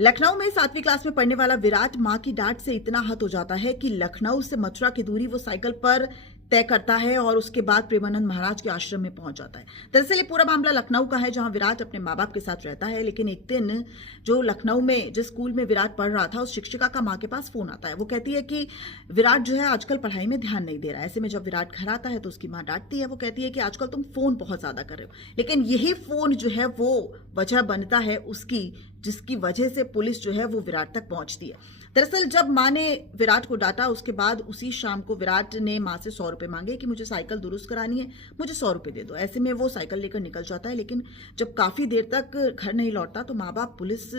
लखनऊ में 7वीं क्लास में पढ़ने वाला विराट मां की डांट से इतना हत हो जाता है कि लखनऊ से मथुरा की दूरी वो साइकिल पर तय करता है और उसके बाद प्रेमानंद महाराज के आश्रम में पहुंच जाता है। दरअसल ये पूरा मामला लखनऊ का है, जहां विराट अपने माँ बाप के साथ रहता है। लेकिन एक दिन जो लखनऊ में जिस स्कूल में विराट पढ़ रहा था, उस शिक्षिका का माँ के पास फोन आता है। वो कहती है कि विराट जो है आजकल पढ़ाई में ध्यान नहीं दे रहा है। ऐसे में जब विराट घर आता है तो उसकी माँ डांटती है। वो कहती है कि आजकल तुम फोन बहुत ज्यादा कर रहे हो। लेकिन यही फोन जो है वो वजह बनता है उसकी, जिसकी वजह से पुलिस जो है वो विराट तक पहुंचती है। दरअसल जब माँ ने विराट को डांटा, उसके बाद उसी शाम को विराट ने माँ से 100 रुपए मांगे कि मुझे साइकिल दुरुस्त करानी है, मुझे 100 रुपए दे दो। ऐसे में वो साइकिल लेकर निकल जाता है। लेकिन जब काफी देर तक घर नहीं लौटता तो माँ बाप पुलिस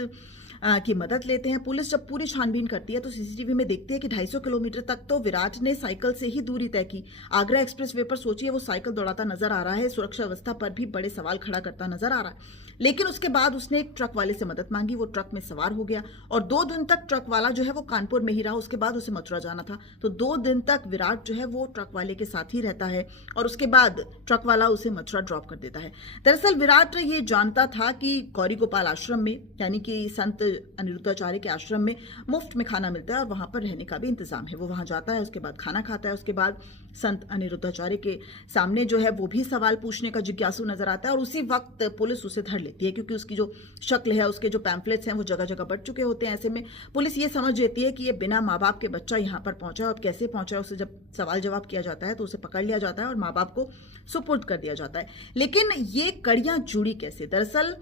की मदद लेते हैं। पुलिस जब पूरी छानबीन करती है तो सीसीटीवी में देखती है कि 250 किलोमीटर तक तो विराट ने साइकिल से ही दूरी तय की। आगरा एक्सप्रेस वे पर सोचिए वो साइकिल दौड़ाता नजर आ रहा है। सुरक्षा व्यवस्था पर भी बड़े सवाल खड़ा करता नजर आ रहा है। लेकिन उसके बाद उसने एक ट्रक वाले से मदद मांगी। वो ट्रक में सवार हो गया और 2 दिन तक ट्रक वाला जो है वो कानपुर में ही रहा। उसके बाद उसे मथुरा जाना था तो 2 दिन तक विराट जो है वो ट्रक वाले के साथ ही रहता है और उसके बाद ट्रक वाला उसे मथुरा ड्रॉप कर देता है। दरअसल विराट ये जानता था कि गौरी गोपाल आश्रम में, यानी कि संत अनिरुद्धाचार्य के आश्रम में मुफ्त में खाना मिलता है और वहां पर रहने का भी इंतजाम है। वो वहां जाता है, उसके बाद खाना खाता है। उसके बाद संत अनिरुद्धाचार्य के सामने जो है वो भी सवाल पूछने का जिज्ञासु नजर आता है और उसी वक्त पुलिस उसे धर लेती है, क्योंकि उसकी जो शक्ल है, उसके जो पैम्फलेट्स हैं वो जगह जगह बढ़ चुके होते हैं। ऐसे में पुलिस ये समझ लेती है कि ये बिना माँ बाप के बच्चा यहाँ पर पहुंचा है और कैसे पहुंचा है। उसे जब सवाल जवाब किया जाता है तो उसे पकड़ लिया जाता है और माँ बाप को सुपुर्द कर दिया जाता है। लेकिन ये कड़ियां जुड़ी कैसे? दरअसल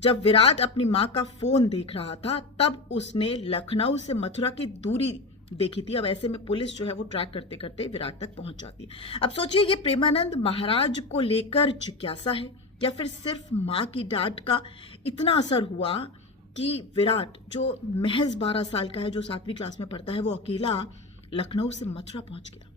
जब विराट अपनी माँ का फोन देख रहा था तब उसने लखनऊ से मथुरा की दूरी देखी थी। अब ऐसे में पुलिस जो है वो ट्रैक करते करते विराट तक पहुंच जाती है। अब सोचिए ये प्रेमानंद महाराज को लेकर जिज्ञासा है या फिर सिर्फ माँ की डांट का इतना असर हुआ कि विराट जो महज 12 साल का है, जो 7वीं क्लास में पढ़ता है, वो अकेला लखनऊ से मथुरा पहुंच गया।